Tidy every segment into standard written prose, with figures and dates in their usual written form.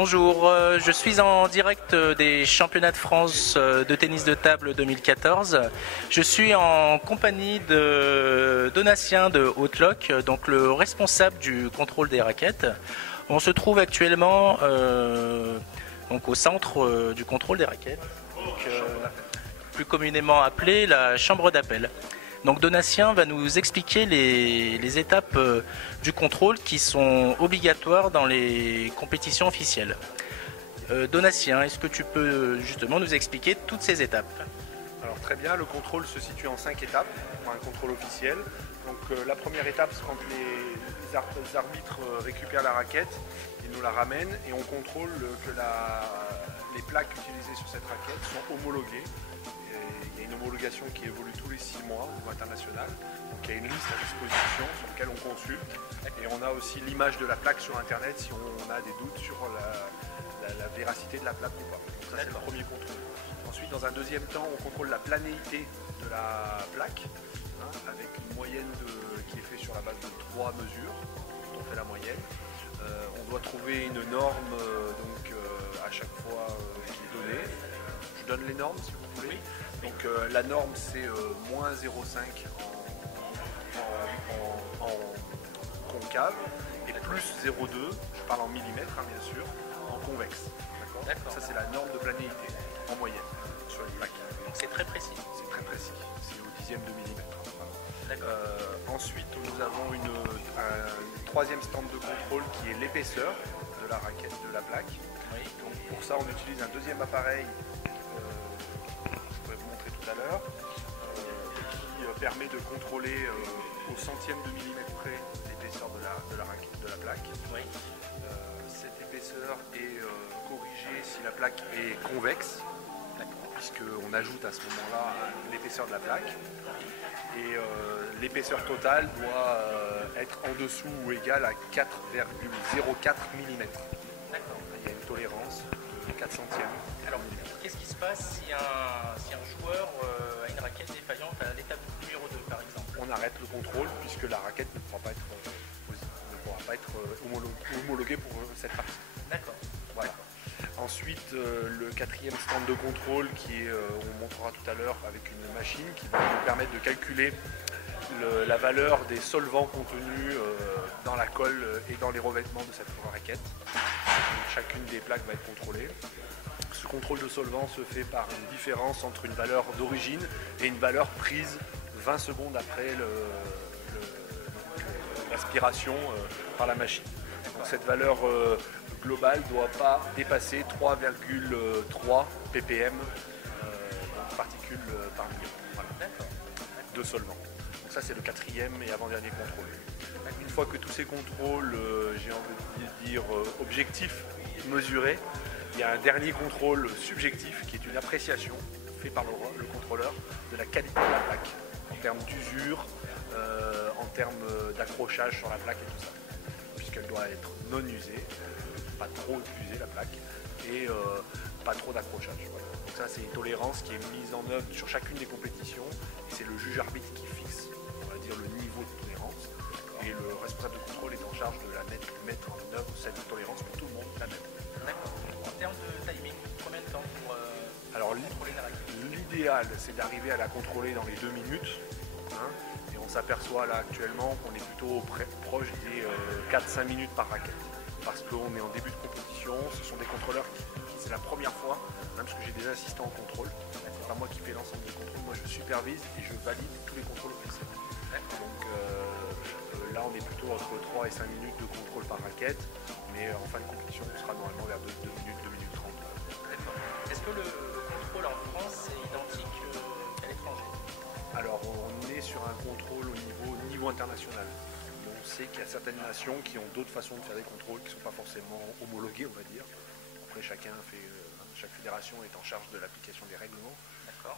Bonjour, je suis en direct des championnats de France de tennis de table 2014. Je suis en compagnie de Donatien de Hautloc, donc le responsable du contrôle des raquettes. On se trouve actuellement donc au centre du contrôle des raquettes, donc, plus communément appelé la chambre d'appel. Donc Donatien va nous expliquer les étapes du contrôle qui sont obligatoires dans les compétitions officielles. Donatien, est-ce que tu peux justement nous expliquer toutes ces étapes? Alors très bien, le contrôle se situe en 5 étapes pour un contrôle officiel. Donc la première étape, c'est quand les arbitres récupèrent la raquette, ils nous la ramènent et on contrôle que les plaques utilisées sur cette raquette sont homologuées. Il y a une homologation qui évolue tous les 6 mois au niveau international. Donc il y a une liste à disposition sur laquelle on consulte. Et on a aussi l'image de la plaque sur internet si on a des doutes sur la véracité de la plaque ou pas. Donc ça c'est le premier contrôle. Ensuite, dans un deuxième temps, on contrôle la planéité de la plaque, avec une moyenne qui est faite sur la base de 3 mesures, dont on fait la moyenne. On doit trouver une norme à chaque fois qui est donnée. Je donne les normes si vous voulez. Donc la norme c'est moins 0,5 en concave et plus 0,2, je parle en millimètres bien sûr, en convexe. D'accord. Ça c'est la norme de planéité en moyenne sur les plaques. Donc c'est très précis. C'est très précis, c'est au dixième de millimètre. Ensuite nous avons un troisième stand de contrôle qui est l'épaisseur de la raquette, de la plaque. Oui. Donc pour ça on utilise un deuxième appareil je pourrais vous montrer tout à l'heure qui permet de contrôler au centième de millimètre près l'épaisseur de la raquette, de la plaque. Oui. Cette épaisseur est corrigée si la plaque est convexe, puisqu'on ajoute à ce moment-là l'épaisseur de la plaque. Et l'épaisseur totale doit être en dessous ou égale à 4,04 mm. D'accord. Il y a une tolérance de 4 centièmes. Alors, qu'est-ce qui se passe si un joueur a une raquette défaillante à l'étape numéro 2 par exemple? On arrête le contrôle puisque la raquette ne pourra pas être homologuée pour cette partie. D'accord. Voilà. Ensuite, le quatrième stand de contrôle on montrera tout à l'heure avec une machine qui va nous permettre de calculer la valeur des solvants contenus dans la colle et dans les revêtements de cette raquette. Donc, chacune des plaques va être contrôlée. Ce contrôle de solvant se fait par une différence entre une valeur d'origine et une valeur prise 20 secondes après l'aspiration par la machine. Donc, cette valeur globale ne doit pas dépasser 3,3 ppm particules par million de solvant. Donc ça c'est le quatrième et avant-dernier contrôle. Une fois que tous ces contrôles, j'ai envie de dire objectifs, mesurés, il y a un dernier contrôle subjectif qui est une appréciation faite par le contrôleur de la qualité de la plaque en termes d'usure, en termes d'accrochage sur la plaque et tout ça, puisqu'elle doit être non usée, pas trop usée la plaque et pas trop d'accrochage. Voilà. Donc ça c'est une tolérance qui est mise en œuvre sur chacune des compétitions et c'est le juge arbitre qui fixe, on va dire, le niveau de tolérance et le responsable de contrôle est en charge de mettre en œuvre cette tolérance pour tout le monde la même. D'accord. En termes de timing, combien de temps pour contrôler la raquette? L'idéal c'est d'arriver à la contrôler dans les 2 minutes et on s'aperçoit là actuellement qu'on est plutôt proche des 4-5 minutes par raquette. Parce qu'on est en début de compétition, ce sont des contrôleurs qui c'est la première fois, parce que j'ai des assistants en contrôle, c'est pas moi qui fais l'ensemble des contrôles, moi je supervise et je valide tous les contrôles officiels. Donc là on est plutôt entre 3 et 5 minutes de contrôle par raquette, mais en fin de compétition on sera normalement vers 2 minutes, 2 minutes 30. D'accord. Est-ce que le contrôle en France est identique qu'à l'étranger? Alors on est sur un contrôle au niveau international. On sait qu'il y a certaines nations qui ont d'autres façons de faire des contrôles qui ne sont pas forcément homologuées, on va dire. Après, chaque fédération est en charge de l'application des règlements.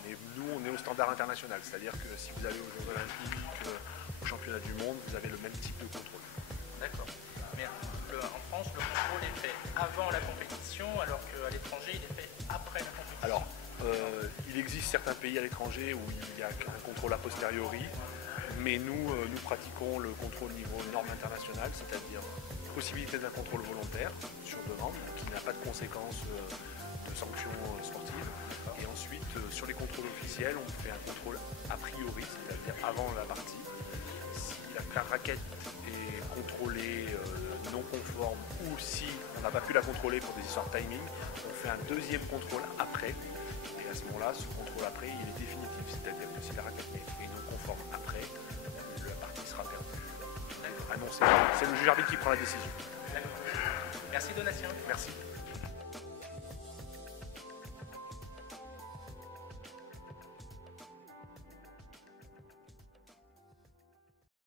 Mais nous, on est au standard international. C'est-à-dire que si vous allez aux Jeux Olympiques, au championnat du monde, vous avez le même type de contrôle. D'accord. Mais en France, le contrôle est fait avant la compétition, alors qu'à l'étranger, il est fait après la compétition. Alors, il existe certains pays à l'étranger où il y a un contrôle a posteriori. Mais nous pratiquons le contrôle niveau norme internationale, c'est-à-dire possibilité d'un contrôle volontaire sur demande qui n'a pas de conséquences de sanctions sportives. Et ensuite, sur les contrôles officiels, on fait un contrôle a priori, c'est-à-dire avant la partie. Si la raquette est contrôlée non conforme ou si on n'a pas pu la contrôler pour des histoires de timing, on fait un deuxième contrôle après. Et à ce moment-là, ce contrôle après, il est définitif. C'est-à-dire que si la raquette est non conforme après, la partie sera perdue. Vraiment, c'est le juge arbitre qui prend la décision. Merci Donatien. Merci.